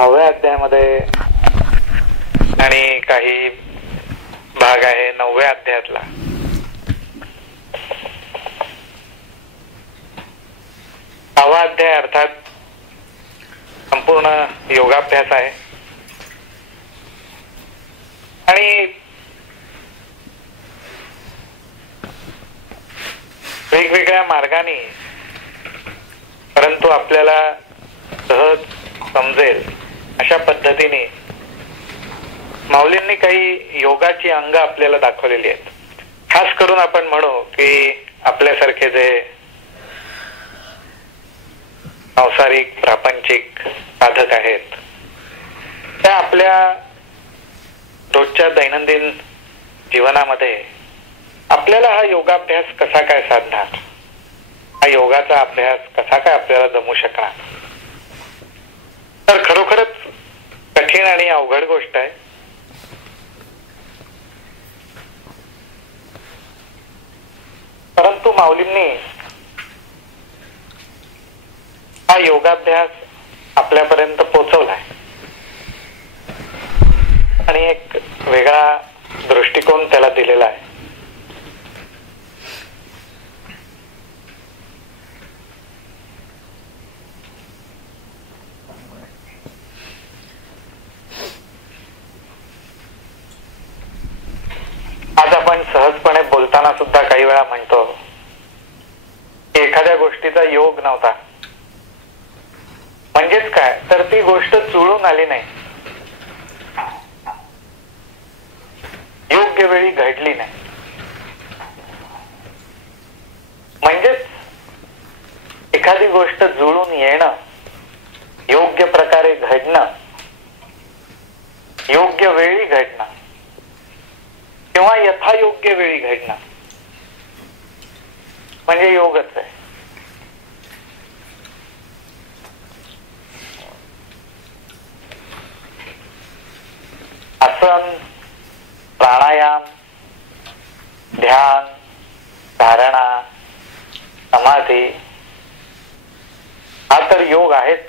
9व्या अध्यायामध्ये आणि काही भाग आहे 9व्या अध्यायातला. हा अध्याय अर्थात संपूर्ण योगाभ्यास आहे आणि वेगवेगळ्या मार्गाने, परंतु आपल्याला सहज समजेल अशा पद्धतीने माऊलींनी काही योगाची अंग आपल्याला दाखवलेली आहेत. खास करून आपण म्हणू की आपल्यासारखे जे सांसारिक प्रापंचिक साधक आहेत, त्या आपल्या रोजच्या दैनंदिन जीवनामध्ये आपल्याला हा योगाभ्यास कसा काय साधणार, हा योगाचा अभ्यास कसा काय आपल्याला जमू शकणार, तर खरोखरच कठीण आणि अवघड गोष्ट आहे. परंतु माऊलींनी हा योगाभ्यास आपल्यापर्यंत पोहोचवलाय आणि एक वेगळा दृष्टिकोन त्याला दिलेला आहे. आज आपण सहजपणे बोलताना सुद्धा काही वेळा म्हणतो की एखाद्या गोष्टीचा योग नव्हता. म्हणजेच काय, तर ती गोष्ट जुळून आली नाही, योग्य वेळी घडली नाही. म्हणजेच एखादी गोष्ट जुळून येणं, योग्य प्रकारे घडणं, योग्य वेळी घडणं किंवा यथायोग्य वेळी घडणं म्हणजे योगच आहे. आसन, प्राणायाम, ध्यान, धारणा, समाधी हा तर योग आहेच,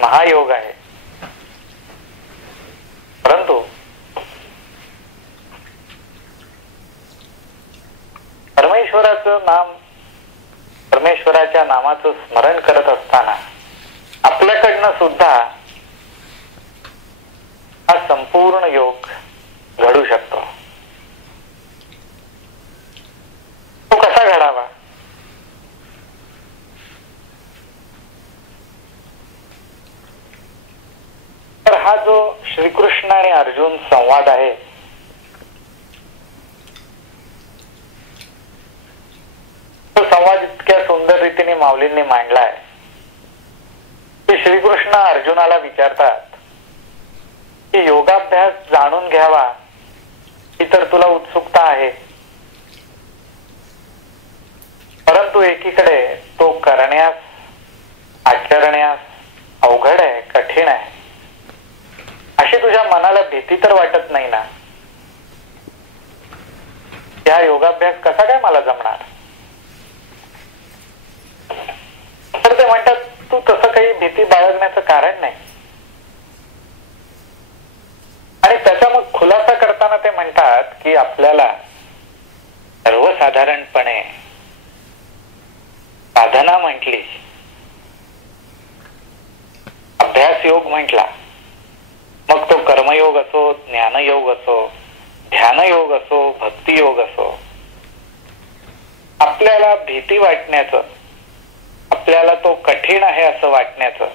महायोग आहे. परंतु परमेश्वराचं नाम, परमेश्वराच्या नामाचं स्मरण करत असताना आपल्याकडनं सुद्धा हा संपूर्ण योग घडू शकतो. तो कसा घडावा, तर हा जो श्रीकृष्ण आणि अर्जुन संवाद आहे, तो संवाद इतक्या सुंदर रीतीने माऊलींनी मांडलाय की श्रीकृष्ण अर्जुनाला विचारतात की योगाभ्यास जाणून घ्यावा ही तर तुला उत्सुकता आहे, परंतु एकीकडे तो करण्यास, आचरण्यास अवघड आहे, कठीण आहे, अशी तुझ्या मनाला भीती तर वाटत नाही ना? त्या योगाभ्यास कसा काय मला जमणार? तर ते म्हणतात, तू तसं काही भीती बाळगण्याचं कारण नाही. आणि त्याचा मग खुलासा करताना ते म्हणतात की आपल्याला सर्वसाधारणपणे साधना म्हटली, अभ्यास योग म्हटला, मग तो कर्मयोग असो, ज्ञानयोग असो, ध्यानयोग असो, भक्तियोग असो, आपल्याला भीती वाटण्याचं, आपल्याला तो कठीण आहे असं वाटण्याचं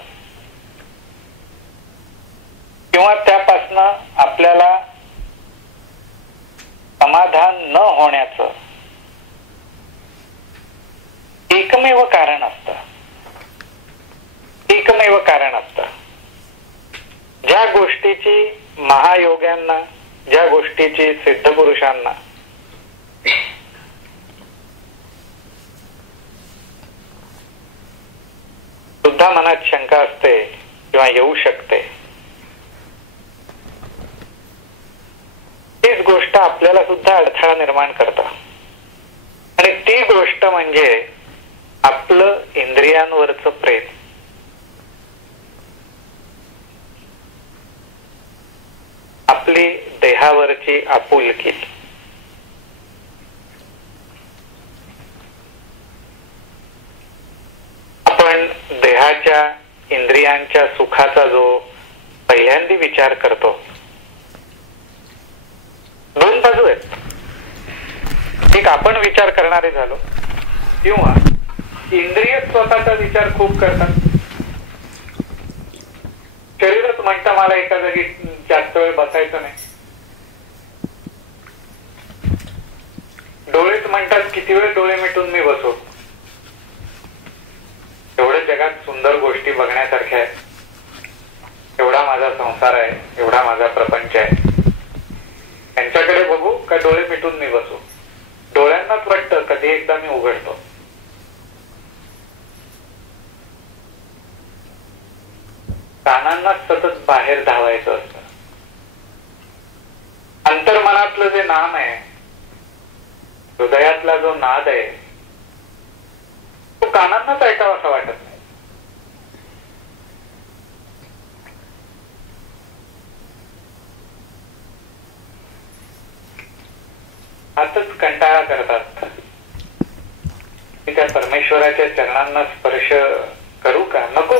किंवा त्यापासनं आपल्याला समाधान न होण्याचं एकमेव कारण असतं. एकमेव कारण असतं. ज्या गोष्टीची महायोग्यांना, ज्या गोष्टीची सिद्धपुरुषांना सुद्धा मनात शंका असते किंवा येऊ शकते, तीच गोष्ट आपल्याला सुद्धा अडथळा निर्माण करतं. आणि ती गोष्ट म्हणजे आपलं इंद्रियांवरचं प्रेम. आपली देहावरची आपुलकी. आपण देहाच्या इंद्रियांच्या सुखाचा जो पहिल्यांदा विचार करतो, दोन बाजू आहेत. एक आपण विचार करणारे झालो, किंवा इंद्रिय स्वतःचा विचार खूप करतात. शरीरच म्हणतं मला एका जागी जास्त वेळ बसायचं नाही. डोळेच म्हणतात किती वेळ डोळे मिटून मी बसू. एवढ्या जगात सुंदर गोष्टी बघण्यासारख्या आहेत, एवढा माझा संसार आहे, एवढा माझा प्रपंच आहे, त्यांच्याकडे बघू का डोळे मिटून मी बसू. डोळ्यांनाच वाटतं कधी एकदा मी उघडतो. कानांनाच सतत बाहेर धावायचं असतं. अंतर्मनातलं जे नाम आहे, हृदयातला जो नाद आहे, तो कानांनाच ऐकावा असं वाटत नाही. आताच कंटाळा करतात की त्या परमेश्वराच्या चरणांना स्पर्श करू का नको.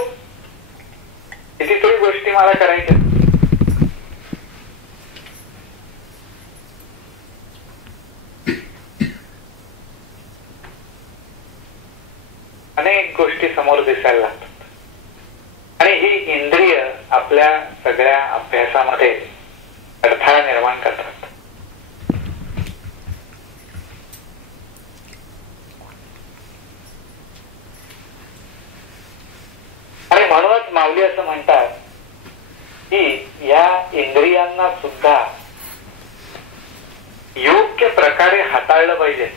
कितीतरी गोष्टी मला करायच्या. अनेक गोष्टी समोर दिसायला लागतात, आणि ही इंद्रिय आपल्या सगळ्या अभ्यासामध्ये अडथळा निर्माण करतात. आणि म्हणूनच माऊली असं म्हणतात की या इंद्रियांना सुद्धा योग्य प्रकारे हाताळलं पाहिजे,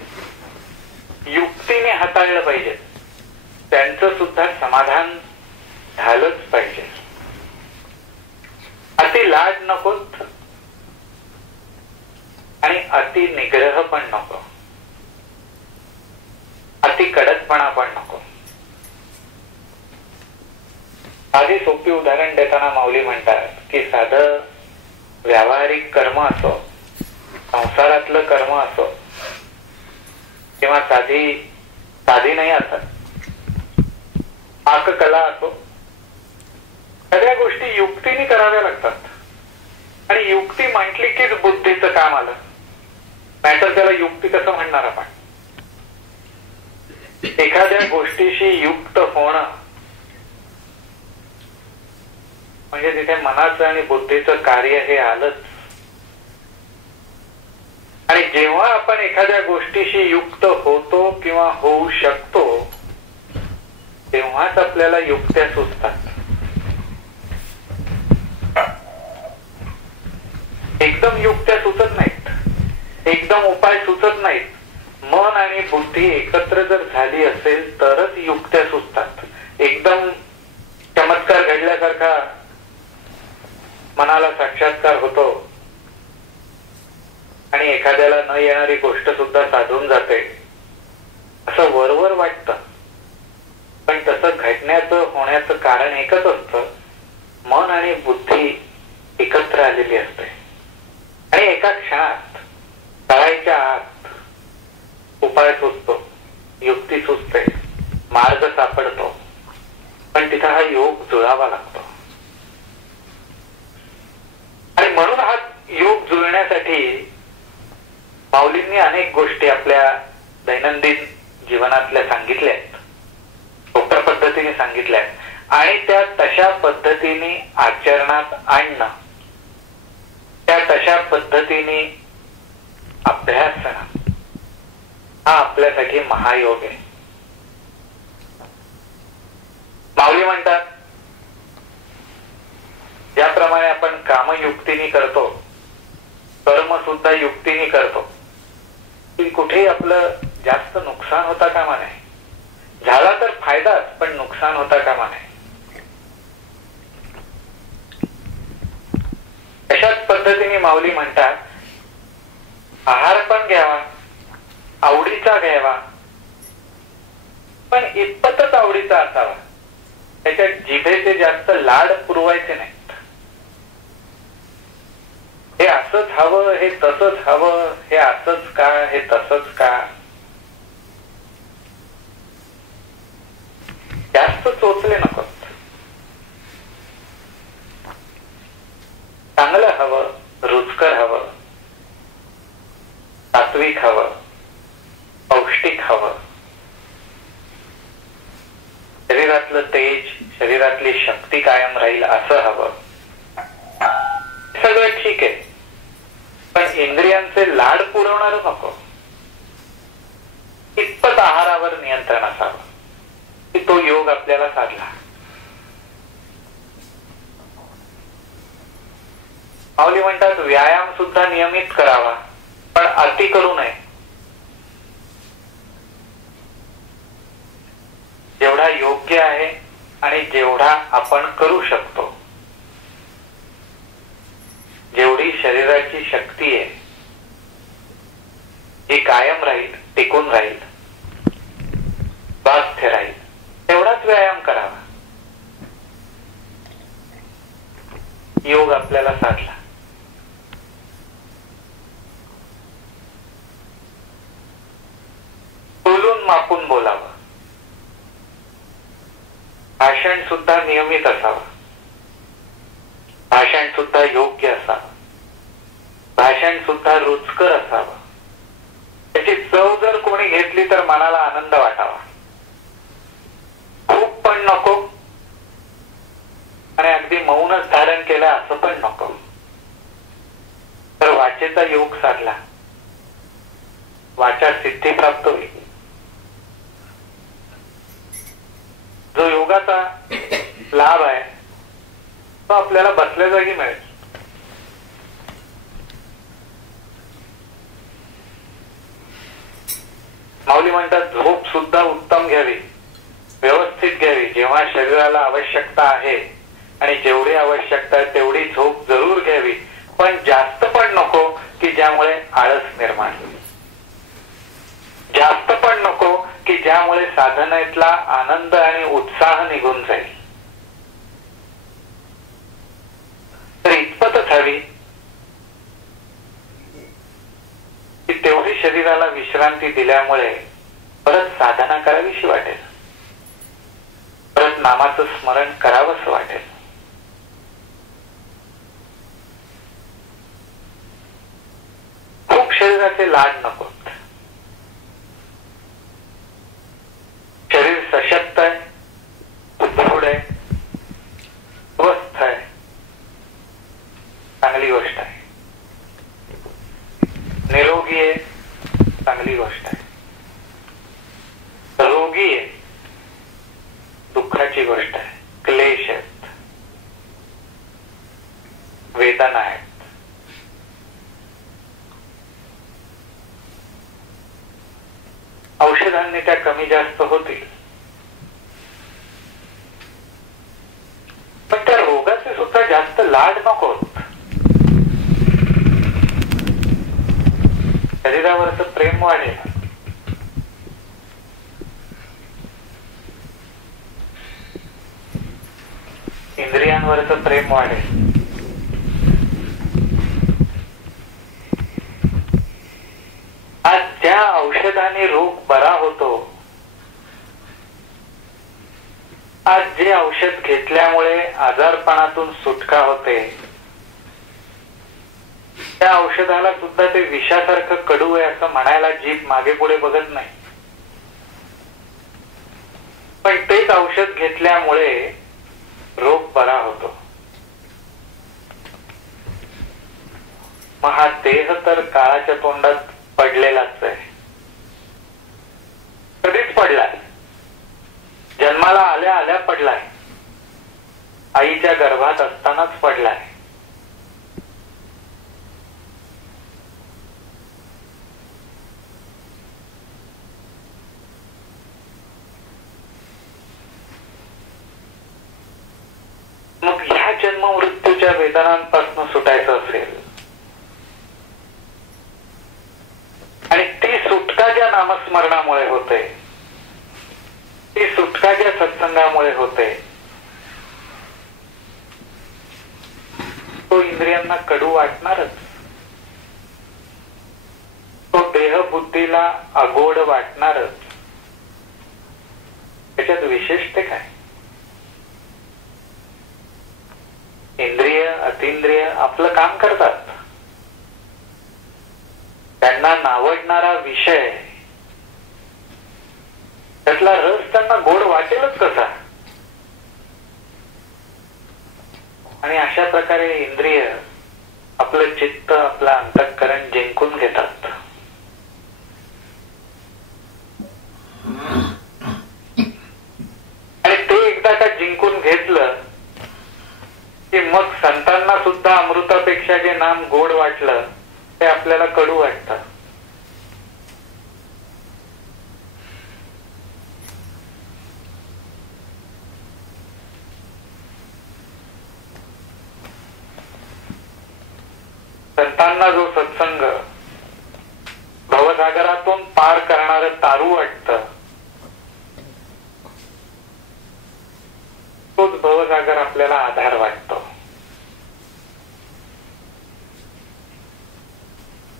युक्तीने हाताळलं पाहिजे, त्यांचं सुद्धा समाधान झालंच पाहिजे. अति लाड नकोत आणि अति निग्रह पण नको, अति कडकपणा पण नको. आधी सोपी उदाहरण देताना माऊली म्हणतात की साधं व्यावहारिक कर्म असो, संसारातलं कर्म असो, किंवा साधी नाही असत पाककला असो, सगळ्या गोष्टी युक्तीने कराव्या लागतात. आणि युक्ती म्हटली कीच बुद्धीचं काम आलं, नाहीतर त्याला युक्ती कसं म्हणणार आपण. एखाद्या गोष्टीशी युक्त होणं म्हणजे तिथे मनाचं आणि बुद्धीचं कार्य हे आलंच. आणि जेव्हा आपण एखाद्या गोष्टीशी युक्त होतो किंवा होऊ शकतो, तेव्हाच आपल्याला युक्त्या सुचतात. एकदम युक्त्या सुचत नाहीत, एकदम उपाय सुचत नाहीत. मन आणि बुद्धी एकत्र जर झाली असेल तरच युक्त्या सुचतात. एकदम चमत्कार घडल्यासारखा मनाला साक्षात्कार होतो आणि एखाद्याला न येणारी गोष्ट सुद्धा साधून जाते असं वरवर वाटतं. पण तसं घडण्याचं होण्याचं कारण एकच असतं, मन आणि बुद्धी एकत्र आलेली असते. आणि एका क्षणात तळायच्या आत उपाय सुचतो, युक्ती सुचते, मार्ग सापडतो. पण तिथं हा योग जुळावा लागतो. आणि म्हणून हा योग जुळण्यासाठी माऊलींनी अनेक गोष्टी आपल्या दैनंदिन जीवनातल्या सांगितल्या आहेत, सोप्या पद्धतीने सांगितल्या आहेत. आणि त्या तशा पद्धतीने आचरणात आणणं, त्या तशा पद्धतीने अभ्यास करणं, हा आपल्यासाठी महायोग आहे. माऊली म्हणतात, ज्याप्रमाणे आपण काम युक्तीने करतो, कर्म सुद्धा युक्तीने करतो, की कुठेही आपलं जास्त नुकसान होता कामा नये. झाला तर फायदाच, पण नुकसान होता कामा नये. अशाच पद्धतीने माऊली म्हणतात, आहार पण घ्यावा, आवडीचा घ्यावा, पण इतपतच आवडीचा असावा. त्याच्यात जिभेचे जास्त लाड पुरवायचे नाहीत. हे असंच हवं, हे तसंच हवं, हे असंच का, हे तसंच का, जास्त चोचले नकोत. चांगलं हवं, रुचकर हवं, सात्विक हवं, पौष्टिक हवं, शरीरातलं तेज, शरीरातली शक्ती कायम राहील असं हवं. सगळं ठीक आहे, पण इंद्रियांचे लाड पुरवणार नको. इतपत आहारावर नियंत्रण असावं की तो योग आपल्याला साधला. माऊली म्हणतात व्यायाम सुद्धा नियमित करावा, पण अति करू नये. जेवढा योग्य आहे आणि जेवढा आपण करू शकतो, जेवढी शरीराची शक्ती आहे जी कायम राहील, टिकून राहील, स्वास्थ्य राहील, तेवढाच व्यायाम करावा. योग आपल्याला साधला. बोलून मापून बोलावं. भाषण सुद्धा नियमित असावं. भाषण सुद्धा योग्य असावं. भाषण सुद्धा रुचकर असावं. त्याची चव जर कोणी घेतली तर मनाला आनंद वाटावा. खूप पण नको आणि अगदी मौनच धारण केलं असं पण नको. तर वाचेचा योग साधला, वाचा सिद्धी प्राप्त होईल. जो योगाचा लाभ आहे तो आपल्याला बसल्या जागी मिळेल. माऊली म्हणतात झोप सुद्धा उत्तम घ्यावी, व्यवस्थित घ्यावी. जेव्हा शरीराला आवश्यकता आहे आणि जेवढी आवश्यकता आहे तेवढी झोप जरूर घ्यावी, पण जास्त पण नको की ज्यामुळे आळस निर्माण होईल. जास्त पण नको की ज्यामुळे साधनेतला आनंद आणि उत्साह निघून जाईल. तर इतपतच हवी की तेवढी शरीराला विश्रांती दिल्यामुळे परत साधना करावीशी वाटेल, परत नामाचं स्मरण करावंसं वाटेल. खूप शरीराचे लाड नकोत. शरीर सशक्त आहे, सुदृढ आहे, स्वस्थ आहे, चांगली गोष्ट आहे. निरोगी आहे, चांगली गोष्ट आहे. रोगी आहे, दुःखाची गोष्ट आहे. क्लेश आहेत, वेदना आहेत. औषधांनी त्या कमी जास्त होतील, पण त्या रोगाचे सुद्धा जास्त लाड नकोत. शरीरावरचं प्रेम वाढेल. इंद्रियांवरचं प्रेम वाढेल. आज ज्या औषधाने रोग बरा होतो, आज जे औषध घेतल्यामुळे आजारपणातून सुटका होते, त्या औषधाला सुद्धा ते विषासारखं कडू आहे असं म्हणायला जीभ मागे पुढे बघत नाही. पण तेच औषध घेतल्यामुळे रोग बरा होतो. मग हा देह तर काळाच्या तोंडात पडलेलाच आहे. कधीच पडलाय, जन्माला आल्या आल्या पडलाय, आईच्या गर्भात असतानाच पडलाय. मग ह्या जन्म मृत्यूच्या वेदनांपासून सुटायचं असेल आणि ती सुटका ज्या नामस्मरणामुळे होते, ती सुटका ज्या सत्संगामुळे होते, तो इंद्रियांना कडू वाटणारच. देहबुद्धीला अगोड वाटणारच. त्याच्यात विशेष ते काय? इंद्रिय अतिंद्रिय आपलं काम करतात. त्यांना नावडणारा विषय, त्यातला रस त्यांना गोड वाटेलच कसा. आणि अशा प्रकारे इंद्रिय आपलं चित्त, आपलं अंतःकरण जिंकून घेतात. आणि ते एकदा का जिंकून घेतलं की मग संतांना सुद्धा अमृतापेक्षा जे नाम गोड वाटलं ते आपल्याला कडू वाटतं. संतांना जो सत्संग भवसागरातून पार करणारं तारू वाटतं, तोच भवसागर आपल्याला आधार वाटतो.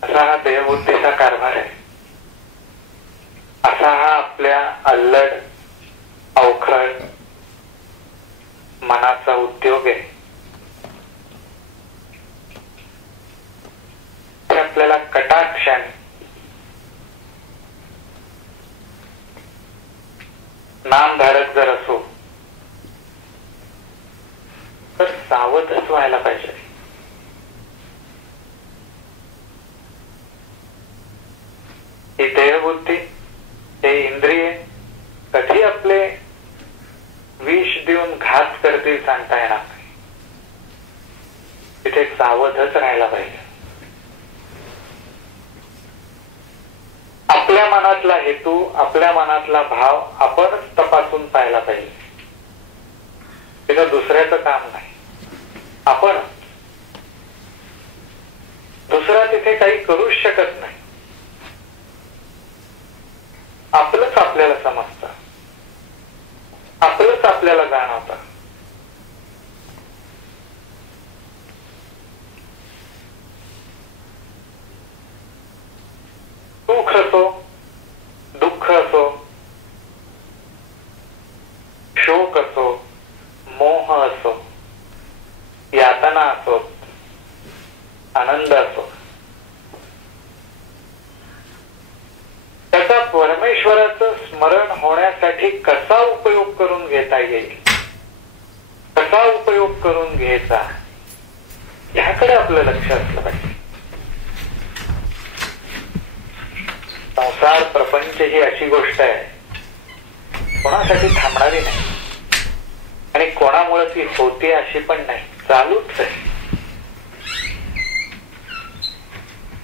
असा हा देहबुद्धीचा कारभार आहे. असा हा आपल्या अल्लड अवखळ मनाचा उद्योग आहे. ते आपल्याला कटाक्षाने नामधारक जर असो तर सावधच व्हायला पाहिजे. ही देहबुद्धी, हे इंद्रिय कधी आपले विष देऊन घात करतील सांगता येणार नाही. तिथे सावधच राहायला पाहिजे. आपल्या मनातला हेतू, आपल्या मनातला भाव आपणच तपासून पाहायला पाहिजे. तिथं दुसऱ्याचं काम नाही. आपण दुसरा तिथे काही करूच शकत नाही. आपलंच आपल्याला समजतं, आपलंच आपल्याला जाणवतं. सुख असो, दुःख असो, शोक असो, मोह असो, यातना असो, आनंद असो, त्याचा परमेश्वराचं स्मरण होण्यासाठी कसा उपयोग करून घेता येईल, कसा उपयोग करून घ्यायचा, ह्याकडे आपलं लक्ष असलं पाहिजे. संसार प्रपंच ही अशी गोष्ट आहे, कोणासाठी थांबणारी नाही आणि कोणामुळे ती होते अशी पण नाही, चालूच आहे.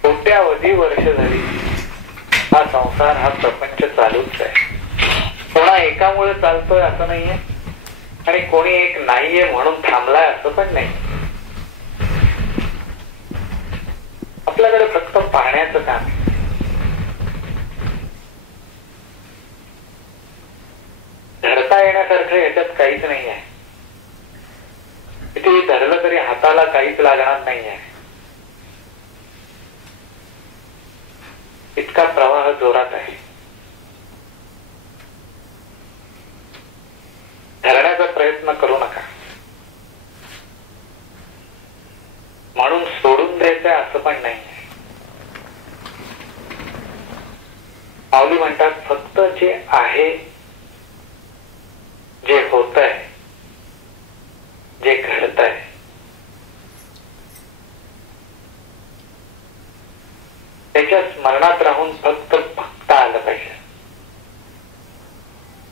कोट्यावधी वर्ष झाली हा संसार, हा प्रपंच चालूच आहे. कोणा एकामुळे चालतोय असं नाहीये आणि कोणी एक नाहीये म्हणून थांबलाय असं पण नाही. आपल्याकडे फक्त पाहण्याचं काम आहे. धरता येण्यासारखं याच्यात काहीच नाही आहे. किती धरलं तरी हाताला काहीच लागणार नाही आहे. इतका प्रवाह जोरात आहे. धरण्याचा प्रयत्न करू नका. म्हणून सोडून द्यायचं असं पण नाही. माऊली म्हणतात फक्त जे आहे, जे होत आहे, जे घडत आहे, त्याच्या स्मरणात राहून फक्त बघता आलं पाहिजे,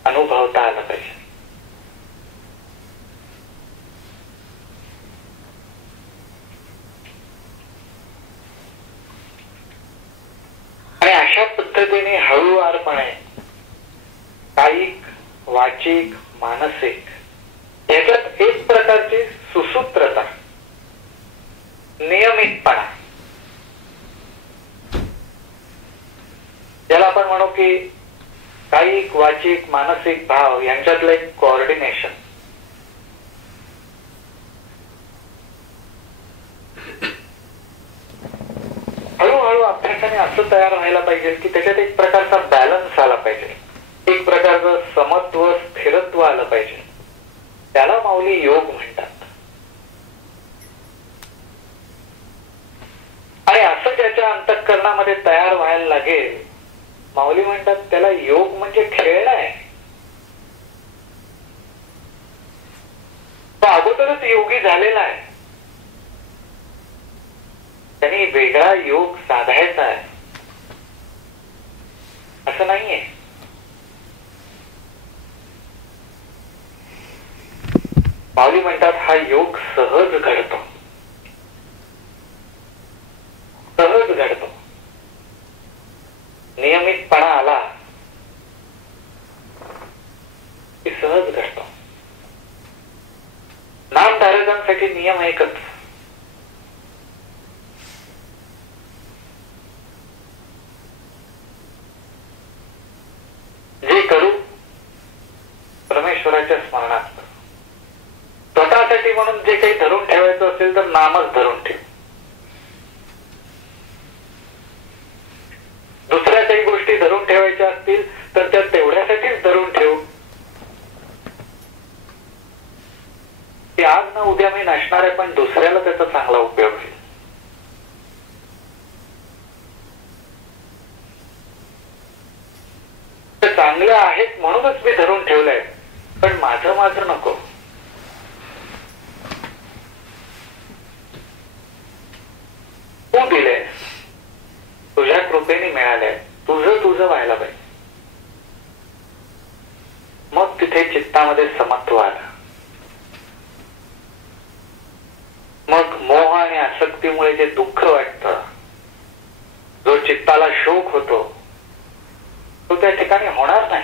अनुभवता आलं पाहिजे. आणि अशा पद्धतीने हळूवारपणे कायिक, वाचिक, मानसिक याच्यात एक प्रकारची सुसूत्रता, नियमितपणा, ज्याला आपण म्हणू की कायिक, वाचिक, मानसिक भाव यांच्यातलं एक कोऑर्डिनेशन, हळूहळू अभ्यासाने असं तयार व्हायला पाहिजे की त्याच्यात एक प्रकारचा बॅलन्स आला पाहिजे, एक प्रकारचं समत्व, स्थिरत्व आलं पाहिजे. त्याला माऊली योग म्हणतात. आणि असं ज्याच्या अंतःकरणामध्ये तयार व्हायला लागेल, माऊली म्हणतात त्याला योग म्हणजे खेळणं आहे. तो अगोदरच योगी झालेला आहे. त्यांनी वेगळा योग साधायचा आहे असं नाहीये. माऊली म्हणतात हा योग सहज घडतो, सहज घडतो. नियमितपणा आला की सहज घडतो. नामधारकांसाठी नियम एकच, जे करू परमेश्वराच्या स्मरणात. स्वतःसाठी म्हणून जे काही धरून ठेवायचं असेल तर नामच धरून ठेव. दुसऱ्या काही गोष्टी धरून ठेवायच्या असतील तर त्या तेवढ्यासाठीच धरून ठेव की आज ना उद्या मी नसणार आहे, पण दुसऱ्याला त्याचा चांगला उपयोग होईल. ते चांगलं आहेत म्हणूनच मी धरून ठेवलंय, पण माझं नको. तू दिलंय, तुझ्या कृपेने मिळालंय, तुझं व्हायला पाहिजे. मग तिथे चित्तामध्ये समत्व आलं. मग मोह आणि आसक्तीमुळे जे दुःख वाटतं, जो चित्ताला शोक होतो, तो त्या ठिकाणी होणार नाही.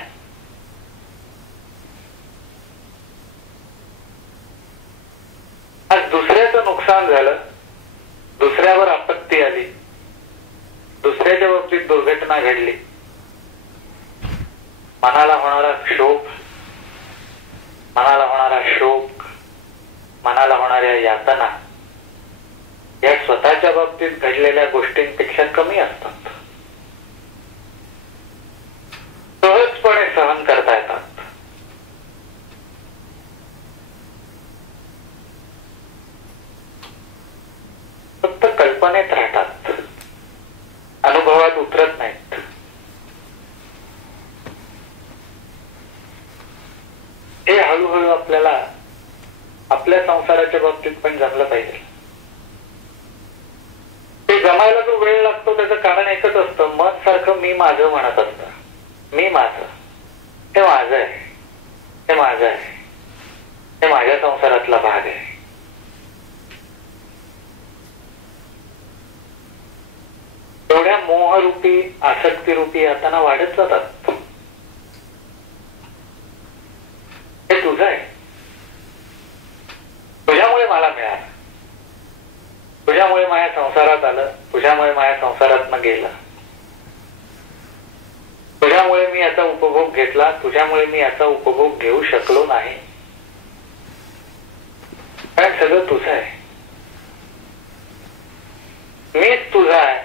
आज दुसऱ्याचं नुकसान झालं, दुसऱ्यावर आपत्ती आली, दुसऱ्याच्या बाबतीत दुर्घटना घडली, मनाला होणारा क्षोभ, मनाला होणारा शोक, मनाला होणाऱ्या यातना या स्वतःच्या बाबतीत घडलेल्या गोष्टींपेक्षा कमी असतात. सहजपणे सहन करता येतात. फक्त कल्पनेत राहतात, अनुभवात उतरत नाहीत. हे हळूहळू आपल्याला आपल्या संसाराच्या बाबतीत पण जमलं पाहिजे. ते जमायला जो वेळ लागतो त्याचं कारण एकच असतं, मन सारखं मी माझं म्हणत असतं. मी माझं, हे माझं आहे, हे माझं आहे, हे माझ्या संसारातला भाग आहे. एवढ्या मोहरूपी, आसक्तीरूपी यातना वाढत जातात. हे तुझं आहे, तुझ्यामुळे मला मिळालं, तुझ्यामुळे माझ्या संसारात आलं, तुझ्यामुळे माझ्या संसारातनं गेलं, तुझ्यामुळे मी याचा उपभोग घेतला, तुझ्यामुळे मी याचा उपभोग घेऊ शकलो नाही. कारण सगळं तुझं आहे. मीच तुझा आहे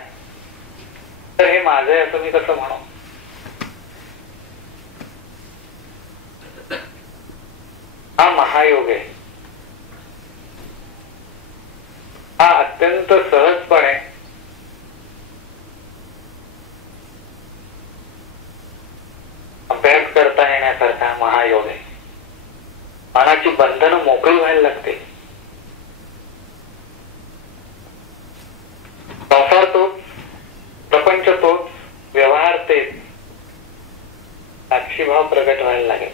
तर हे माझं आहे असं मी कसं म्हणू? हा महायोग आहे. हा अत्यंत सहजपणे अभ्यास करता येण्यासारखा महायोग आहे. मनाची बंधनं मोकळी व्हायला लागते. संसार तोच, प्रपंच तोच, व्यवहार तेच, साक्षीभाव प्रगट व्हायला लागेल.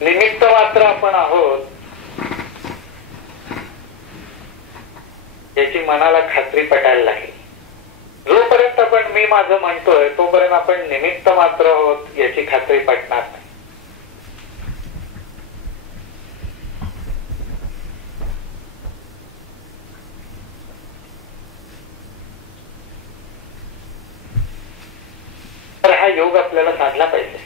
निमित्त मात्र आपण आहोत याची मनाला खात्री पटायला लागेल. जोपर्यंत आपण मी माझं म्हणतोय तोपर्यंत आपण निमित्त मात्र आहोत याची खात्री पटणार नाही. तर हा योग आपल्याला साधला पाहिजे.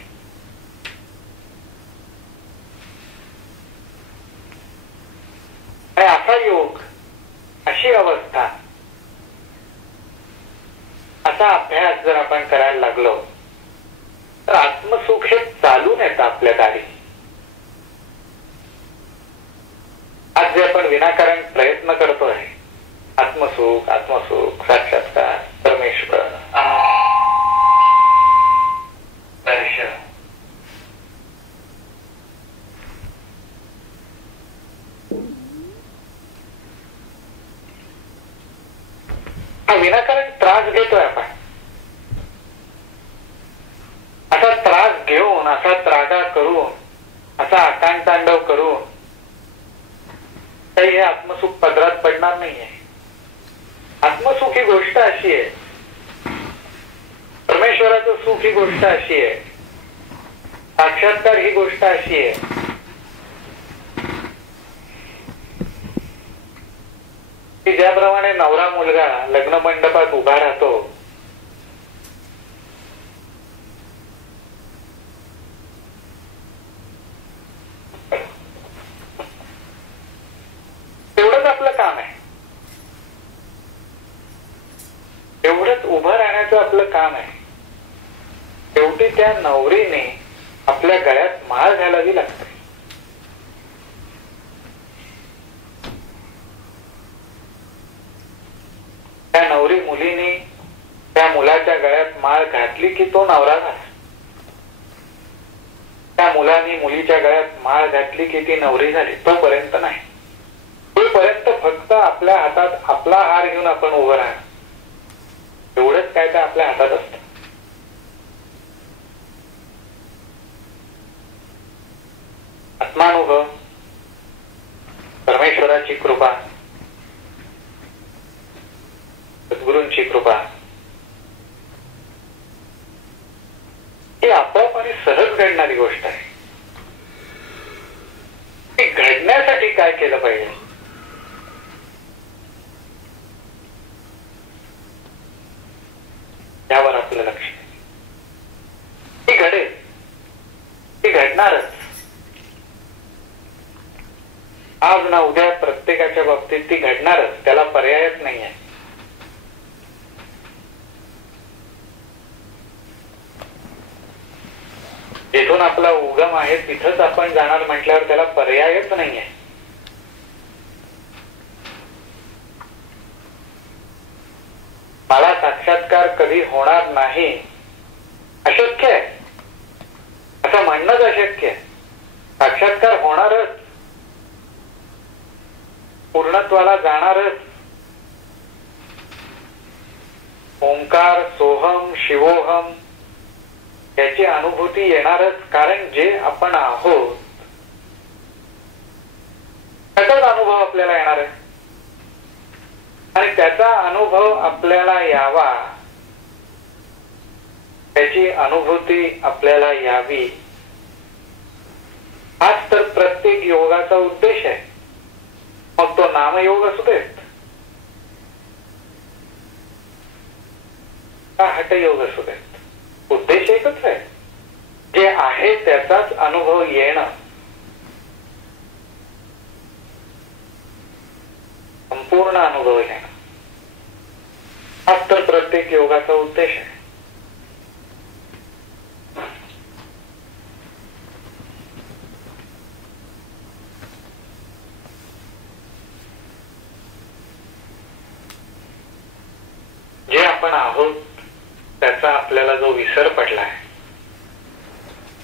आणि असा योग, अशी अवस्था अभ्यास जर आपण करायला लागलो तर आत्मसुख हे चालून येतं आपल्या दारी. आज जे आपण विनाकारण प्रयत्न करतोय, आत्मसुख आत्मसुख, साक्षात्कार, परमेश्वर, दर्शन, हा विनाकारण त्रास घेतोय आपण. असा त्रास घेऊन, असा त्रागा करून, असा आकांतांडव करून काही हे आत्मसुख पदरात पडणार नाहीये. आत्मसुख ही गोष्ट अशी आहे, परमेश्वराचं सुख ही गोष्ट अशी आहे, साक्षात्कार ही गोष्ट अशी आहे की ज्याप्रमाणे नवरा मुलगा लग्न मंडपात उभा राहतो, तेवढंच आपलं काम आहे. एवढंच उभं राहण्याचं आपलं काम आहे. शेवटी त्या नवरीने आपल्या गळ्यात माळ घालावी लागते. त्या नवरी मुलीने त्या मुलाच्या गळ्यात माळ घातली की तो नवरा झाला. त्या मुलाने मुलीच्या गळ्यात माळ घातली की ती नवरी झाली. तोपर्यंत नाही. तोपर्यंत फक्त आपल्या हातात आपला हार घेऊन आपण उभं राहणं, एवढंच काय तर आपल्या हातात असतं. आत्मानुभव, परमेश्वराची कृपा, सद्गुरूंची कृपा ही आपोआप आणि सहज घडणारी गोष्ट आहे. ती घडण्यासाठी काय केलं पाहिजे? त्यावर आपलं लक्ष. ती घडेल, ती घडणारच. आज ना उद्या प्रत्येकाच्या बाबतीत ती घडणारच, त्याला पर्यायच नाही आहे. जिथून आपला उगम आहे तिथंच आपण जाणार म्हटल्यावर त्याला पर्यायच नाही आहे. मला साक्षात्कार कधी होणार नाही अशक्य आहे, असं म्हणणंच अशक्य आहे. साक्षात्कार होणारच, पूर्णत्वाला जाणारच. ओंकार, सोहम, शिवोहम याची अनुभूती येणारच. कारण जे आपण आहोत त्याचाच अनुभव आपल्याला येणार आहे. आणि त्याचा अनुभव आपल्याला यावा, त्याची अनुभूती आपल्याला यावी, हाच तर प्रत्येक योगाचा उद्देश आहे. मग तो नामयोग असू देत का हठयोग असू देत, उद्देश एकच आहे. जे आहे त्याचाच अनुभव येणं, संपूर्ण अनुभव येणं, हाच तर प्रत्येक योगाचा उद्देश आहे. जे आपण आहोत त्याचा आपल्याला जो विसर पडलाय,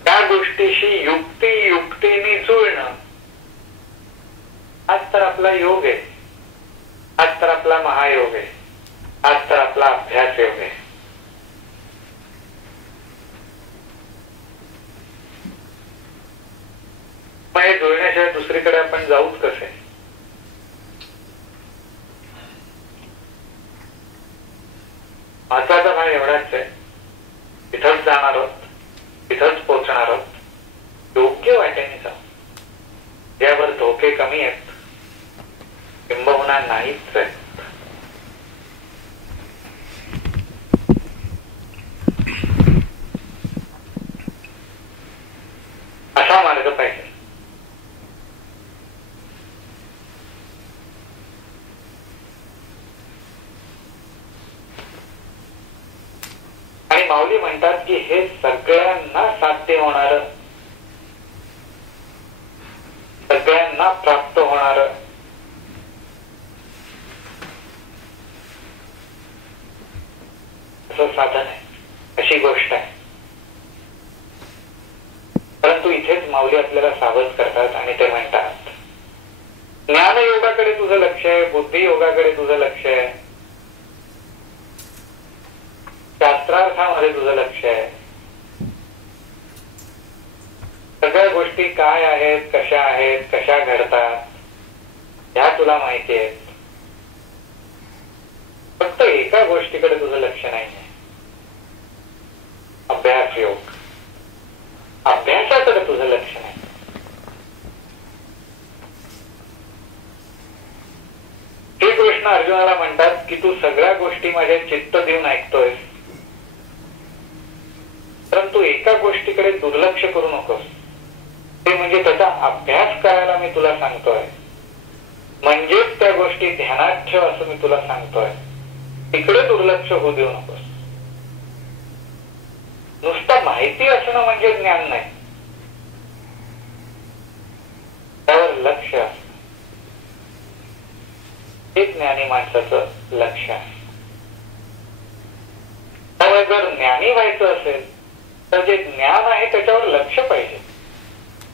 त्या गोष्टीशी युक्तीने जुळणं, हाच तर आपला योग आहे. हाच तर आपला महायोग आहे. हाच तर आपला अभ्यास योग आहे. मग हे जुळण्याशिवाय दुसरीकडे आपण जाऊच कसे? महत्वाचा भाग एवढाच आहे, तिथंच जाणार आहोत, तिथंच पोचणार आहोत. योग्य वाटेने जाऊ. यावर धोके कमी आहेत, किंबहुना नाहीच आहेत. असा मार्ग पाहिजे. माऊली म्हणतात की हे सगळ्यांना साध्य होणार, सगळ्यांना प्राप्त होणार असं साधन आहे, अशी गोष्ट आहे. परंतु इथेच माऊली आपल्याला सावध करतात आणि ते म्हणतात ज्ञान योगाकडे तुझं लक्ष आहे, बुद्धी योगाकडे तुझं लक्ष आहे, शास्त्रार्थामध्ये तुझं लक्ष आहे. सगळ्या गोष्टी काय आहेत, कशा आहेत, कशा घडतात ह्या तुला माहिती आहेत. फक्त एका गोष्टीकडे तुझं लक्ष नाही आहे, अभ्यास योग. अभ्यासाकडे तुझं लक्ष नाही. श्रीकृष्ण अर्जुनाला म्हणतात की तू सगळ्या गोष्टी माझ्या चित्त देऊन ऐकतोय, परंतु एका गोष्टीकडे दुर्लक्ष करू नकोस. ते म्हणजे त्याचा अभ्यास करायला मी तुला सांगतोय, म्हणजेच त्या गोष्टी ध्यानात ठेव असं मी तुला सांगतोय. तिकडे दुर्लक्ष होऊ देऊ नकोस. नुसतं माहिती असणं म्हणजे ज्ञान नाही, त्यावर लक्ष असणं हे ज्ञानी माणसाचं लक्ष आहे. त्यामुळे जर ज्ञानी व्हायचं असेल तर जे ज्ञान आहे त्याच्यावर लक्ष पाहिजे.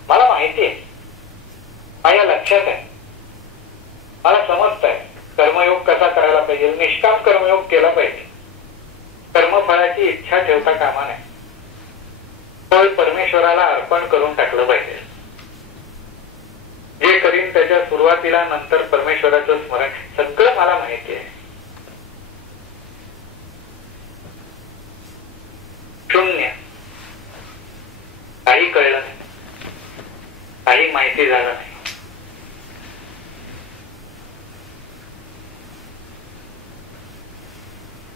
मला माहिती आहे, माझ्या लक्षात आहे, मला समजत आहे कर्मयोग कसा करायला पाहिजे, निष्काम कर्मयोग केला पाहिजे. कर्मफळाची इच्छा ठेवता कामा नये, फळ परमेश्वराला अर्पण करून टाकलं पाहिजे. जे करीन त्याच्या सुरुवातीला नंतर परमेश्वराचं स्मरण, सगळं मला माहिती आहे. शून्य, काही कळलं नाही, काही माहिती झालं नाही.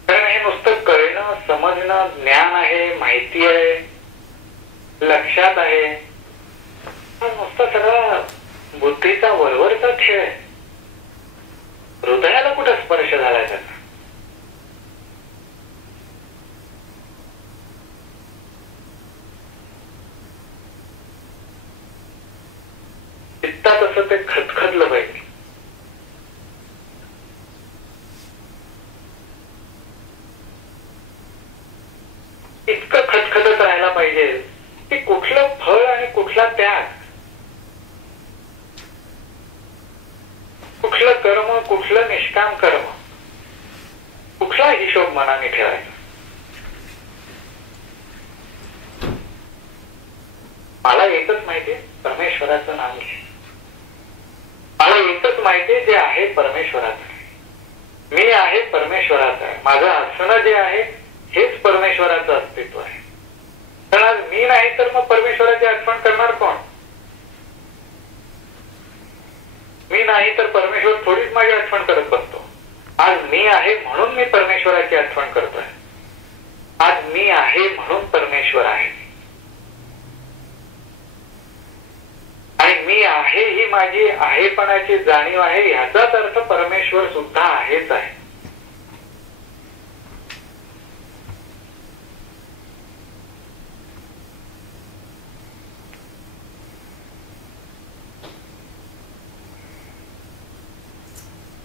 कारण हे नुसतं कळणं, समजणं, ज्ञान आहे, माहिती आहे, लक्षात आहे, नुसतं सगळं बुद्धीचा वरवरचा खेळ आहे. हृदयाला कुठं स्पर्श झालाय त्याचा? चित्तात असं ते खदखदलं पाहिजे. इतकं खदखदत राहायला पाहिजे की कुठलं फळ आणि कुठला त्याग, कुठलं कर्म, कुठलं निष्काम कर्म, कुठला हिशोब मनाने ठेवायचा. मला एकच माहिती, परमेश्वराचं नाम घे. मला एकच माहिती, जे आहे परमेश्वराचं. मी आहे परमेश्वराचं आहे. माझं असणं जे आहे हेच परमेश्वराचं अस्तित्व आहे. कारण आज मी नाही तर मग परमेश्वराची आठवण करणार कोण? मी नाही तर परमेश्वर थोडीच माझी आठवण करत बसतो. आज मी आहे म्हणून मी परमेश्वराची आठवण करतोय. आज मी आहे म्हणून परमेश्वर आहे. आणि मी आहे ही माझी आहेपणाची जाणीव आहे, ह्याचाच अर्थ परमेश्वर सुद्धा आहेच आहे.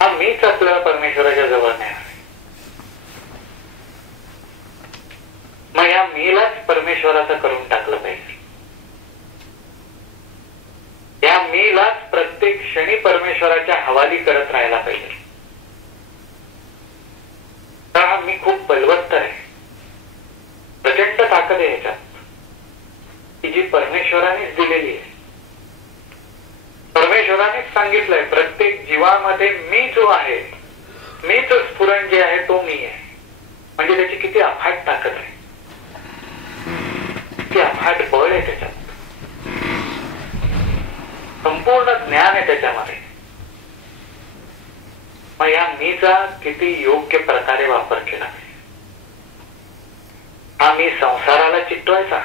हा मीच आपल्याला परमेश्वराच्या जवळ नाही. मग या मीलाच परमेश्वराचं करून टाकलं पाहिजे. या मीलाच प्रत्येक क्षणी परमेश्वराच्या हवाली करत राहायला पाहिजे. तर हा मी खूप बलवत्त आहे, प्रचंड ताकद आहे ह्याच्यात, की जी परमेश्वरानेच दिलेली आहे. परमेश्वरानेच सांगितलंय प्रत्येक जीवामध्ये मी जो आहे, मीच स्फुरण जे आहे तो मी आहे. म्हणजे त्याची किती अफाट ताकद आहे, किती अफाट बळ आहे त्याच्यात, संपूर्ण ज्ञान आहे त्याच्यामध्ये. मग या मीचा किती योग्य प्रकारे वापर केला. हा मी संसाराला चिकटवायचा,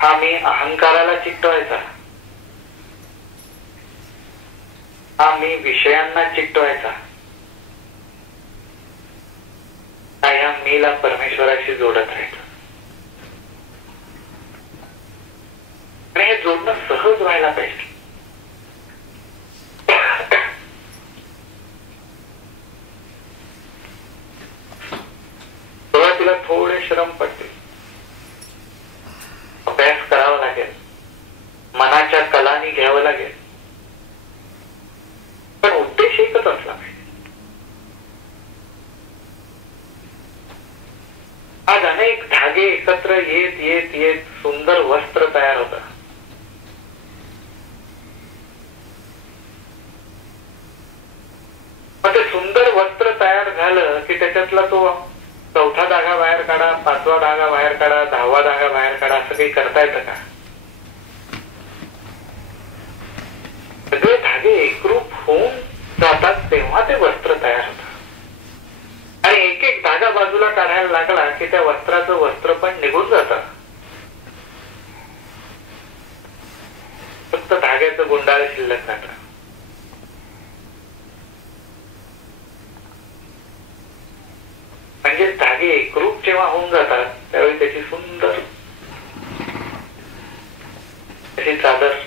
हा मी अहंकाराला चिकटवायचा, हा मी विषयांना चिकटवायचा, या मीला व्यक्तीला परमेश्वराशी जोडत राहायचं. आणि हे जोडणं सहज व्हायला पाहिजे. सुरुवातीला थोडे श्रम पडतील, अभ्यास करावा लागेल, मनाच्या कलानी घ्यावं लागेल, पण उद्देश एकच असला पाहिजे. आज अनेक धागे एकत्र येत येत येत सुंदर वस्त्र तयार होतं. मग ते सुंदर वस्त्र तयार झालं की त्याच्यातला तो 4था धागा बाहेर काढा, 5वा धागा बाहेर काढा, 10वा धागा बाहेर काढा, असं काही करता येतं का? सगळे धागे एकरूप होऊन जातात तेव्हा ते वस्त्र तयार होतं. आणि एक एक धागा बाजूला काढायला लागला की त्या वस्त्राचं वस्त्र पण निघून जातं. फक्त धाग्याचं गुंडाळ शिल्लक राहतं. म्हणजे धागे एकरूप जेव्हा होऊन जातात त्यावेळी त्याची सुंदर त्याची चादर,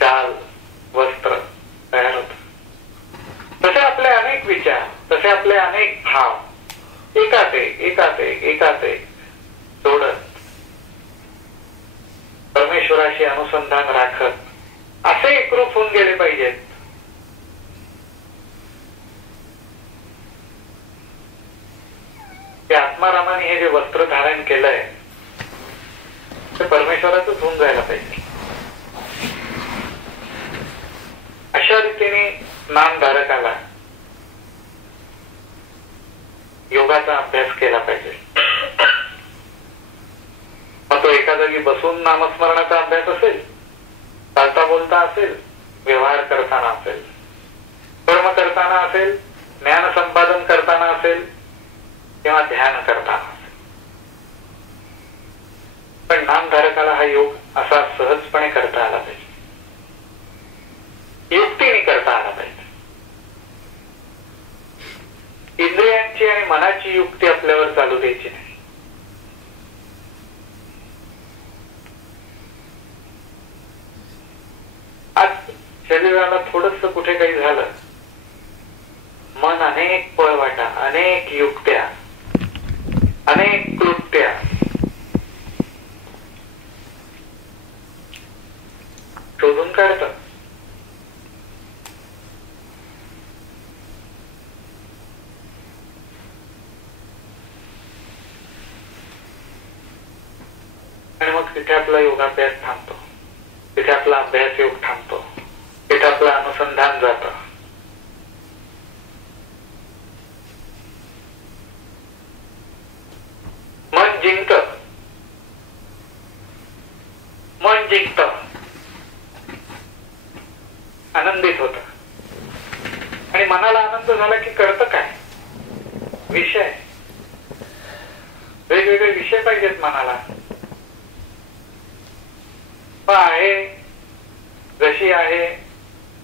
शाल, वस्त्र तयार होत. तसे आपले अनेक विचार, तसे आपले अनेक भाव एकात एक जोडत परमेश्वराशी अनुसंधान राखत असे एकरूप होऊन गेले पाहिजेत. की आत्मारामाने हे जे वस्त्र धारण केलंय ते परमेश्वराचंच होऊन जायला पाहिजे. अशा रीतीने नामधारकाला योगाचा अभ्यास केला पाहिजे. मग तो एका जागी बसून नामस्मरणाचा अभ्यास असेल, चालता बोलता असेल, व्यवहार करताना असेल, कर्म करताना असेल, ज्ञान संपादन करताना असेल किंवा ध्यान करताना असेल. पण नामधारकाला हा योग असा सहजपणे करता आला पाहिजे, युक्तीने करता आला पाहिजे. इंद्रियांची आणि मनाची युक्ती आपल्यावर चालू द्यायची नाही. आज शरीराला थोडस कुठे काही झालं, मन अनेक पळवाटा, अनेक युक्त्या, अनेक कृत्या शोधून काढतात. आणि मग तिथे आपला योगाभ्यास थांबतो, तिथे आपला अभ्यास योग थांबतो, तिथे आपलं अनुसंधान जातं. मन जिंकत आनंदित होत. आणि मनाला आनंद झाला की करतं काय? विषय, वेगवेगळे विषय पाहिजेत मनाला. आहे जशी आहे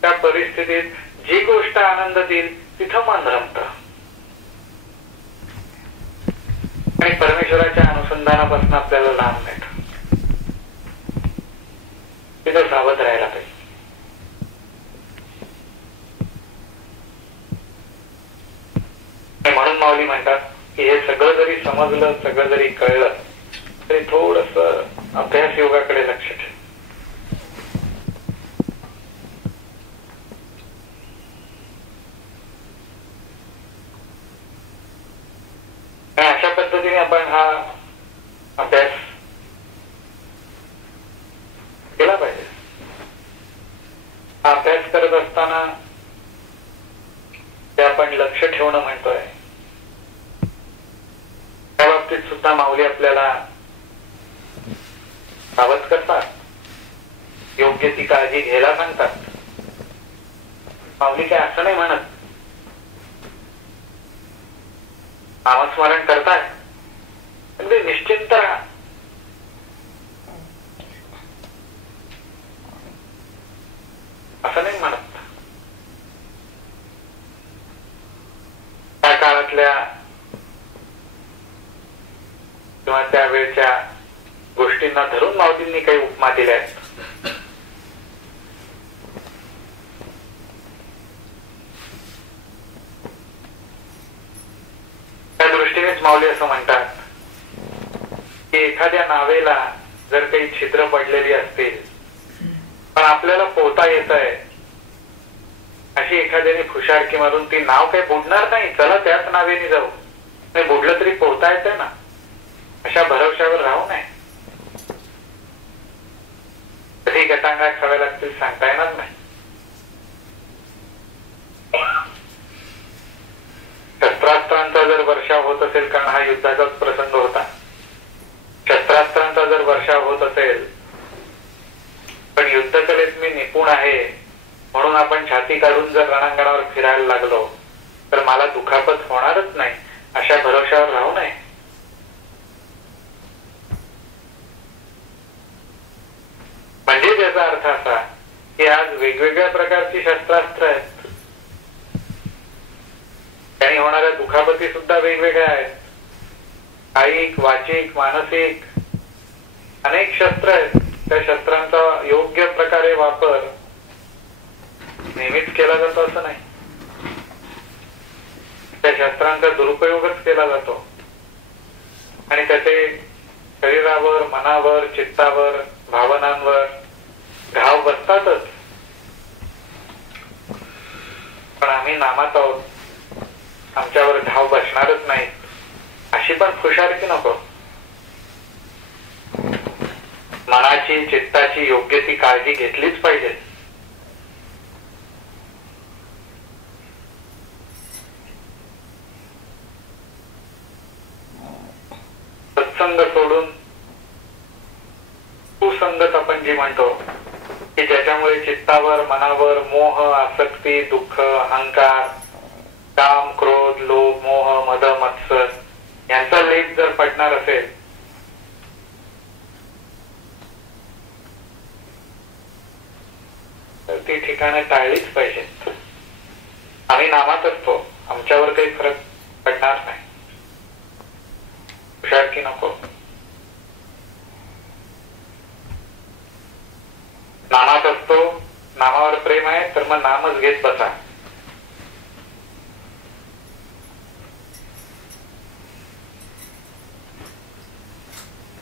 त्या परिस्थितीत जी गोष्ट आनंद देईल तिथं मन रमतं. आणि परमेश्वराच्या अनुसंधानापासून आपल्याला लाभ मिळतो. तिथं सावध राहायला पाहिजे. म्हणून माऊली म्हणतात की हे सगळं जरी समजलं, सगळं जरी कळलं तरी थोडस अभ्यास योगाकडे लक्ष ठेव. अशा पद्धतीने आपण हा अभ्यास केला पाहिजे. हा अभ्यास करत असताना ते आपण लक्ष ठेवणं म्हणतोय, त्या बाबतीत सुद्धा माऊली आपल्याला सावध करतात, योग्य ती काळजी घ्यायला सांगतात. माऊली काय असं नाही म्हणत नामस्मरण करताय अगदी निश्चिंत राहा, असं नाही म्हणत. त्या काळातल्या त्यावेळच्या गोष्टींना धरून माऊलींनी काही उपमा दिल्या आहेत. त्या दृष्टीनेच माऊली असं म्हणतात की एखाद्या नावेला जर काही छिद्र पडलेली असतील पण आपल्याला पोहता येत आहे, अशी एखाद्याने खुशारकी मारून ती नाव काही बुडणार नाही, चला त्याच नावेने जाऊ, नाही बुडलं तरी पोहता येतंय ना, अशा भरवशावर राहू नये. कधी गटांगा खाव्या लागतील सांगता येणार नाही. शस्त्रास्त्रांचा जर वर्षाव होत असेल, कारण हा युद्धाचाच प्रसंग होता, शस्त्रास्त्रांचा जर वर्षाव होत असेल पण युद्धकलेत मी निपुण आहे म्हणून आपण छाती काढून जर रणांगणावर फिरायला लागलो तर मला दुखापत होणारच नाही, अशा भरोशावर राहू नये. म्हणजे त्याचा अर्थ असा की आज वेगवेगळ्या प्रकारची शस्त्रास्त्र आहेत, त्यांनी होणाऱ्या दुखापती सुद्धा वेगवेगळ्या आहेत. कायिक, वाचिक, मानसिक अनेक शस्त्र आहेत. त्या शस्त्रांचा योग्य प्रकारे वापर नेहमीच केला जातो असं नाही, त्या शस्त्रांचा दुरुपयोगच केला जातो आणि त्याचे शरीरावर, मनावर, चित्तावर, भावनांवर घाव बसतातच. पण आम्ही नामात आहोत, आमच्यावर घाव बसणारच नाही, अशी पण खुशारकी नको. मनाची, चित्ताची योग्य ती काळजी घेतलीच पाहिजे. सत्संग सोडून कुसंगत आपण जी म्हणतो की ज्याच्यामुळे चित्तावर, मनावर मोह, आसक्ती, दुःख, अहंकार, काम, क्रोध, लोभ, मोह, मद, मत्सर यांचा लेप जर पडणार असेल तर ती ठिकाणं टाळलीच पाहिजेत. आम्ही नामात असतो, आमच्यावर काही फरक पडणार नाही, हुशारकी नको. नामात असतो, नामावर प्रेम आहे तर मग नामच घेत बसा.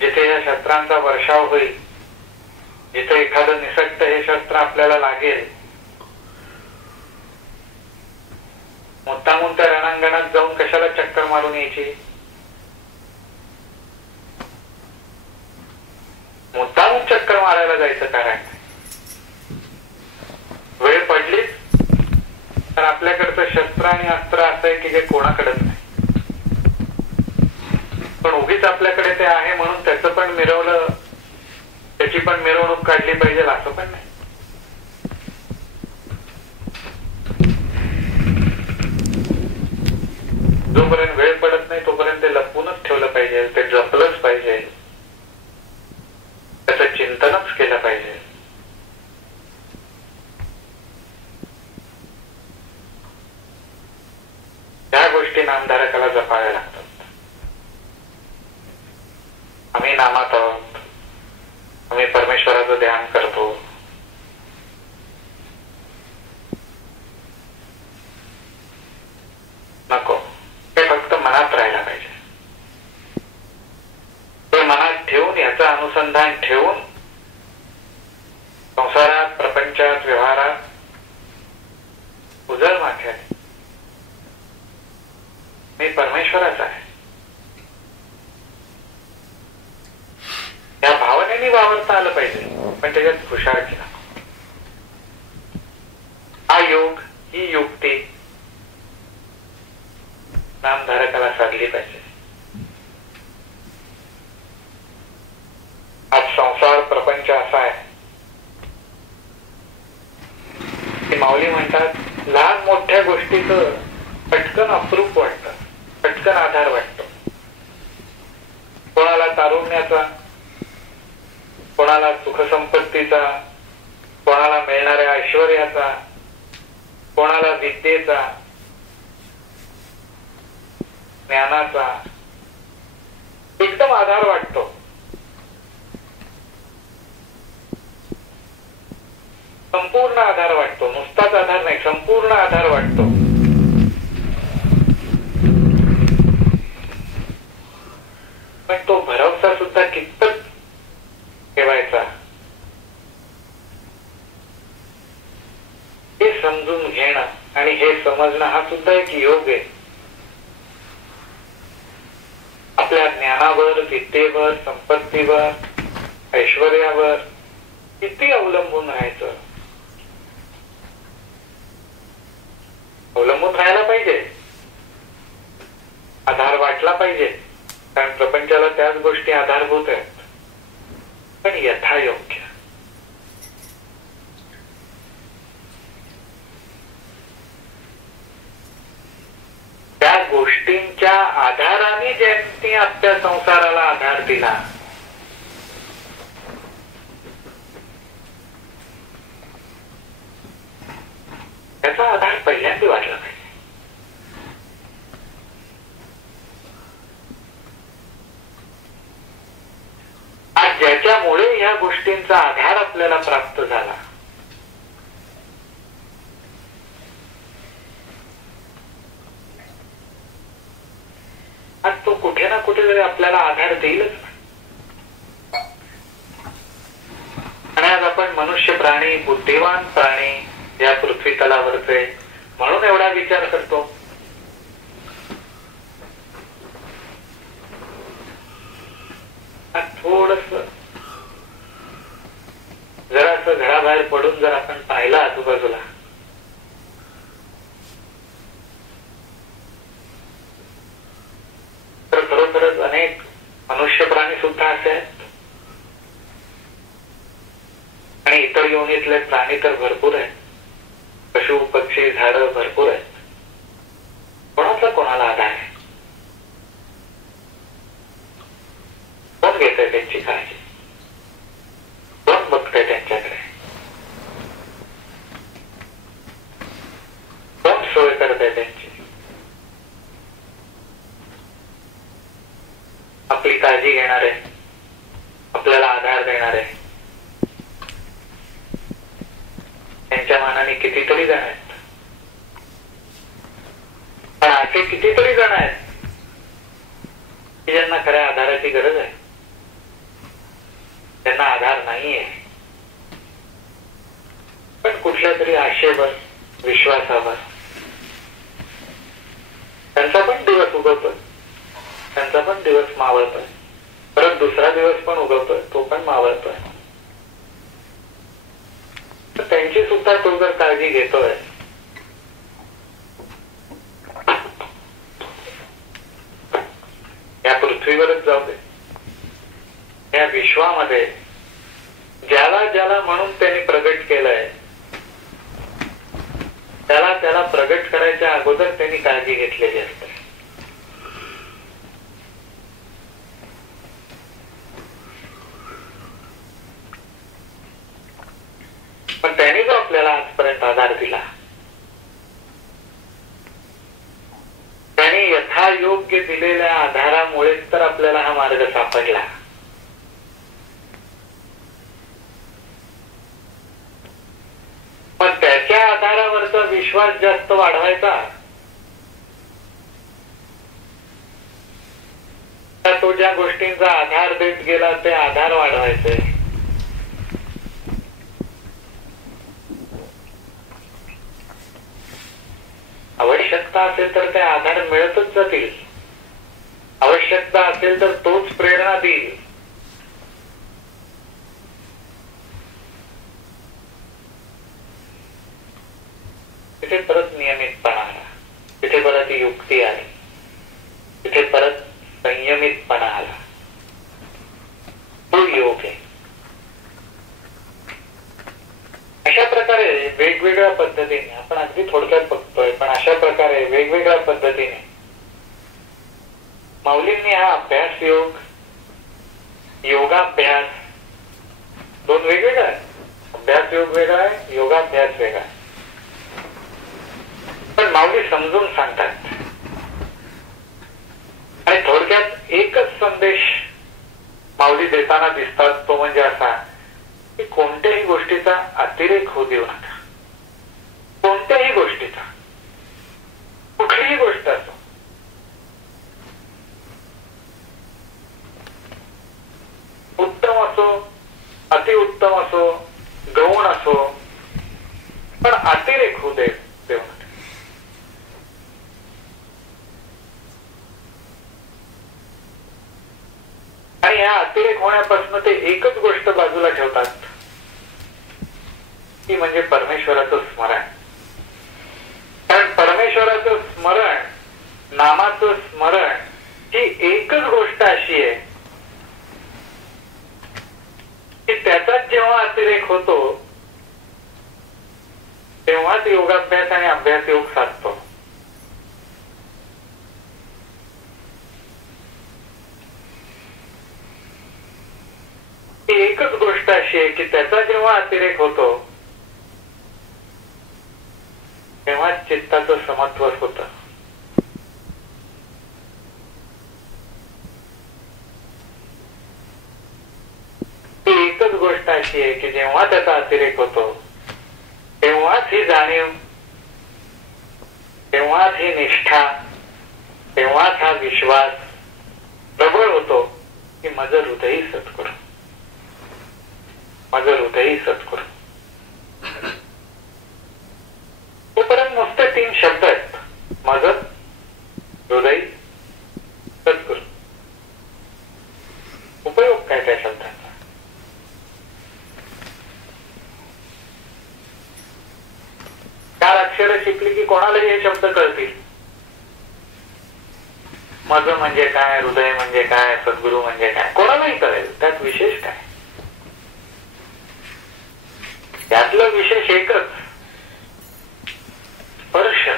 जिथे या शस्त्रांचा वर्षाव होईल, जिथे एखादं निसक्त हे शस्त्र आपल्याला लागेल, मुद्दामून त्या रणांगणात जाऊन कशाला चक्कर मारून यायची? मुद्दामून चक्कर मारायला जायचं कारण वेळ पडलीच तर आपल्याकडचं शस्त्र आणि अस्त्र असं आहे की जे कोणाकडेच नाही, पण उगीच आपल्याकडे ते आहे म्हणून त्याचं पण मिरवलं, त्याची पण मिरवणूक काढली पाहिजे असं पण नाही. जोपर्यंत वेळ पडत नाही तोपर्यंत ते लपवूनच ठेवलं पाहिजे, ते जपलंच पाहिजे, त्याचं चिंतनच केलं पाहिजे. त्या गोष्टी नामधारकाला जपाव्या लागतात. आम्ही नामात आहोत, आम्ही परमेश्वराचं ध्यान करतो, नको, हे फक्त मनात राहायला पाहिजे. ते मनात ठेवून, याचं अनुसंधान ठेवून संसारात, प्रपंचात, व्यवहारात उजळ माथ्याने मी परमेश्वराचा आहे या भावनेने वावरता आलं पाहिजे, पण त्याच्यात हुशारकी नको. हा योग, ही युक्ती नामधारकाला साधली पाहिजे. आज संसार, प्रपंच असा आहे की माऊली म्हणतात लहान मोठ्या गोष्टीचं पटकन अप्रूप वाटतं, पटकन आधार वाटतो. कोणाला तारुण्याचा, कोणाला सुखसंपत्तीचा, कोणाला मिळणाऱ्या ऐश्वर्याचा, कोणाला विद्येचा, ज्ञानाचा, एकदम आधार वाटतो. संपूर्ण आधार वाटतो. नुसताच आधार नाही, संपूर्ण आधार वाटतो. पण तो भरवसा सुद्धा कितपत ठेवायचा हे समजून घेणं आणि हे समजणं हा सुद्धा एक योग आहे. आपल्या ज्ञानावर, विद्येवर, संपत्तीवर, ऐश्वर्यावर किती अवलंबून राहायचं. अवलंबून राहायला पाहिजे, आधार वाटला पाहिजे, कारण प्रपंचाला त्याच गोष्टी आधारभूत आहेत, पण यथायोग्य. त्या गोष्टींच्या आधाराने ज्यांनी आपल्या संसाराला आधार दिला त्याचा आधार पहिल्यांदा वाटला पाहिजे. आज ज्याच्यामुळे ह्या गोष्टींचा आधार आपल्याला प्राप्त झाला आज तो कुठे ना कुठेतरी आपल्याला आधार देईलच. आणि आज आपण मनुष्य प्राणी, बुद्धिवान प्राणी या पृथ्वी तलावरचे म्हणून एवढा विचार करतो. थोडस जरासं घराबाहेर पडून जर आपण पाहिलं आजूबाजूला तर खरोखरच अनेक मनुष्य प्राणी सुद्धा असे आहेत आणि इतर योनीतले प्राणी तर भरपूर आहेत. पशु पक्षी झाडं भरपूर आहेत. कोणाचा कोणाला आधार आहे? कोण घेतंय त्यांची काळजी? कोण बघतंय त्यांच्याकडे? कोण सोय करतंय त्यांची? आपली काळजी घेणारे, आपल्याला आधार देणारे त्यांच्या मानाने कितीतरी जण आहेत. पण असे कितीतरी जण आहेत की ज्यांना खऱ्या आधाराची गरज आहे. त्यांना आधार नाहीये, पण कुठल्या तरी आशेवर, विश्वासावर त्यांचा पण दिवस उगवतोय, त्यांचा पण दिवस मावळतोय, परत दुसरा दिवस पण उगवतोय, तो पण मावळतोय. त्यांची सुद्धा तो जर काळजी घेतोय या पृथ्वीवरच जाऊ दे, या विश्वामध्ये ज्याला ज्याला म्हणून त्यांनी प्रगट केलंय त्याला त्याला प्रगट करायच्या अगोदर त्यांनी काळजी घेतलेली असते. पण त्यांनी जो आपल्याला आजपर्यंत आधार दिला त्यांनी यथायोग्य दिलेल्या आधारामुळेच तर आपल्याला हा मार्ग सापडला. पण त्याच्या आधारावरचा विश्वास जास्त वाढवायचा, तो ज्या गोष्टींचा आधार देत गेला ते आधार वाढवायचे. आवश्यकता असेल तर ते आधार मिळतच जातील. आवश्यकता असेल तर तोच प्रेरणा देईल. तिथे परत नियमितपणा आला, तिथे परत युक्ती आली, तिथे परत संयमितपणा आला. तो योग आहे. अशा प्रकारे वेगवेगळ्या पद्धतीने आपण अगदी थोडक्यात बघतोय, पण अशा प्रकारे वेगवेगळ्या पद्धतीने माऊलींनी हा अभ्यास योग, योगाभ्यास दोन वेगवेगळा आहे. अभ्यास योग वेगळा आहे, योगाभ्यास वेगळा आहे. पण माऊली समजून सांगतात आणि थोडक्यात एकच संदेश माऊली देताना दिसतात तो म्हणजे असा की कोणत्याही गोष्टीचा अतिरेक होऊ देऊ नका. कोणत्याही गोष्टीचा, कुठलीही गोष्ट असो, उत्तम असो, अतिउत्तम असो, गौण असो, पण अतिरेक होऊ देऊ नका. आणि या अतिरेक होण्यापासून ते एकच गोष्ट बाजूला ठेवतात, ती म्हणजे परमेश्वराचं स्मरण. कारण परमेश्वराचं स्मरण, नामाचं स्मरण ही एकच गोष्ट अशी आहे की त्याचाच जेव्हा अतिरेक होतो तेव्हाच योगाभ्यास आणि अभ्यास योग साधतो. ही एकच गोष्ट अशी आहे की त्याचा जेव्हा अतिरेक होतो तेव्हा चित्ताचं समत्व होतं. ही एकच गोष्ट अशी आहे की जेव्हा त्याचा अतिरेक होतो तेव्हाच ही जाणीव, तेव्हाच ही निष्ठा, तेव्हाच हा विश्वास प्रबळ होतो की माझं हृदयही सत्करू, माझं हृदयही सत्करू. तोपर्यंत नुसते 3 शब्द आहेत, माझं हृदय सत्करू. उपयोग काय त्या शब्दांचा? चार अक्षरं शिकली की कोणालाही हे शब्द कळतील. माझं म्हणजे काय, हृदय म्हणजे काय, सद्गुरू म्हणजे काय, कोणालाही कळेल. त्यात विशेष काय? त्यातलं विशेष एकच, स्पर्श.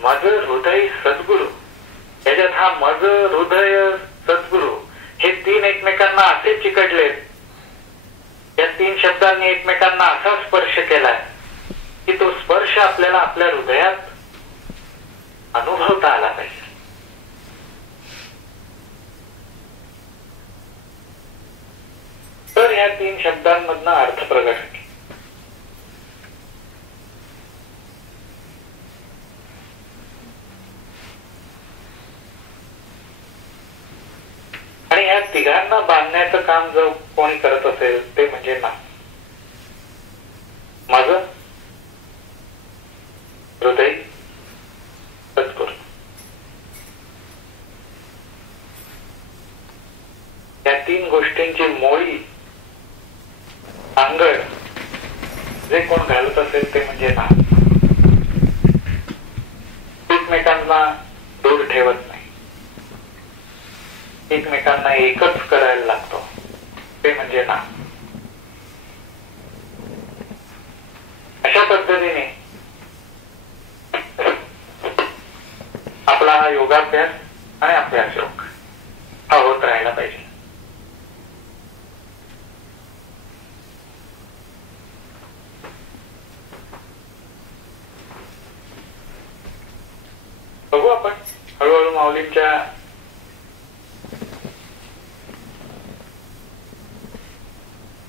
माझं हृदय सद्गुरू. त्याच्यात हा माझं हृदय सद्गुरू हे 3 एकमेकांना असे चिकटलेत, या 3 शब्दांनी एकमेकांना असा स्पर्श केलाय की तो स्पर्श आपल्याला आपल्या हृदयात अनुभवता आला पाहिजे. तर या 3 शब्दांमधनं अर्थ प्रगट होतो. आणि या तिघांना बांधण्याचं काम जर कोणी करत असेल ते म्हणजे ना, माझं हृदय सद्गुरू. या 3 गोष्टींची मोळी, सांगड जे कोण घालत असेल ते म्हणजे ना, एकमेकांना दूर ठेवत नाही, एकमेकांना एकच करायला लागतो ते म्हणजे ना. अशा पद्धतीने आपला हा योगाभ्यास आणि अभ्यास योग हा होत राहिला पाहिजे. बघू आपण हळूहळू माऊलींच्या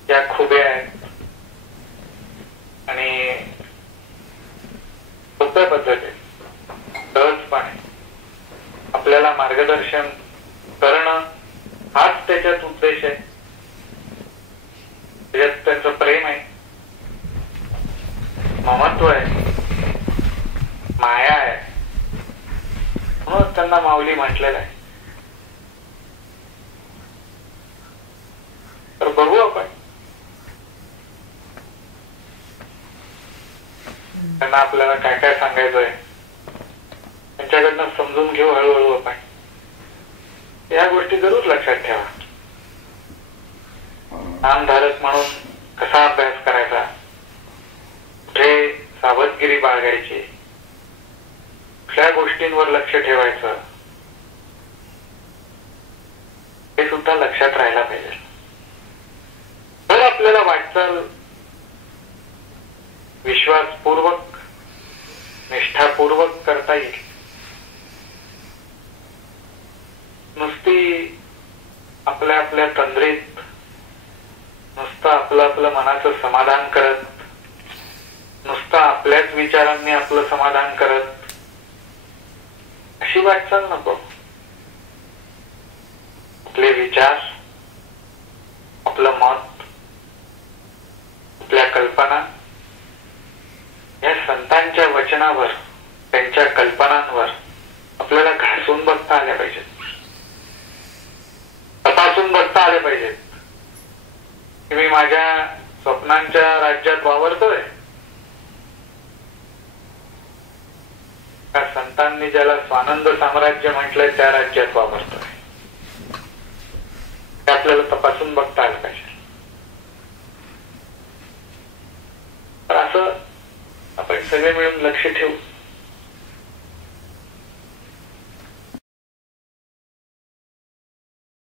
या खुब्या आहेत आणि सोप्या पद्धतीने सहजपणे आपल्याला मार्गदर्शन करणं हाच त्याच्यात उद्देश आहे. त्याच्यात त्यांचं प्रेम आहे, ममत्व आहे, माया आहे, म्हणून त्यांना माऊली म्हटलेलं आहे. तर बघू आपण त्यांना आपल्याला काय काय सांगायचंय, त्यांच्याकडनं समजून घेऊ हळूहळू आपण. या गोष्टी जरूर लक्षात ठेवा. नामधारक म्हणून कसा अभ्यास करायचा, कुठे सावधगिरी बाळगायची, कुठल्या गोष्टींवर लक्ष ठेवायचं, हे सुद्धा लक्षात राहायला पाहिजे. तर आपल्याला वाटचाल विश्वासपूर्वक, निष्ठापूर्वक करता येईल. नुसती आपल्या आपल्या तंद्रीत नुसतं आपलं आपलं मनाचं समाधान करत, नुसतं आपल्याच विचारांनी आपलं समाधान करत अशी वाटचाल नको. आपले विचार, आपलं मत, आपल्या कल्पना या संतांच्या वचनावर, त्यांच्या कल्पनांवर आपल्याला घासून बघता आल्या पाहिजेत, तपासून बघता आले पाहिजेत की मी माझ्या स्वप्नांच्या राज्यात वावरतोय का संतांनी ज्याला स्वानंद साम्राज्य म्हटलंय त्या राज्यात वावरतोय. ते आपल्याला तपासून बघता आलं पाहिजे. तर असं आपण सगळे मिळून लक्ष ठेवू.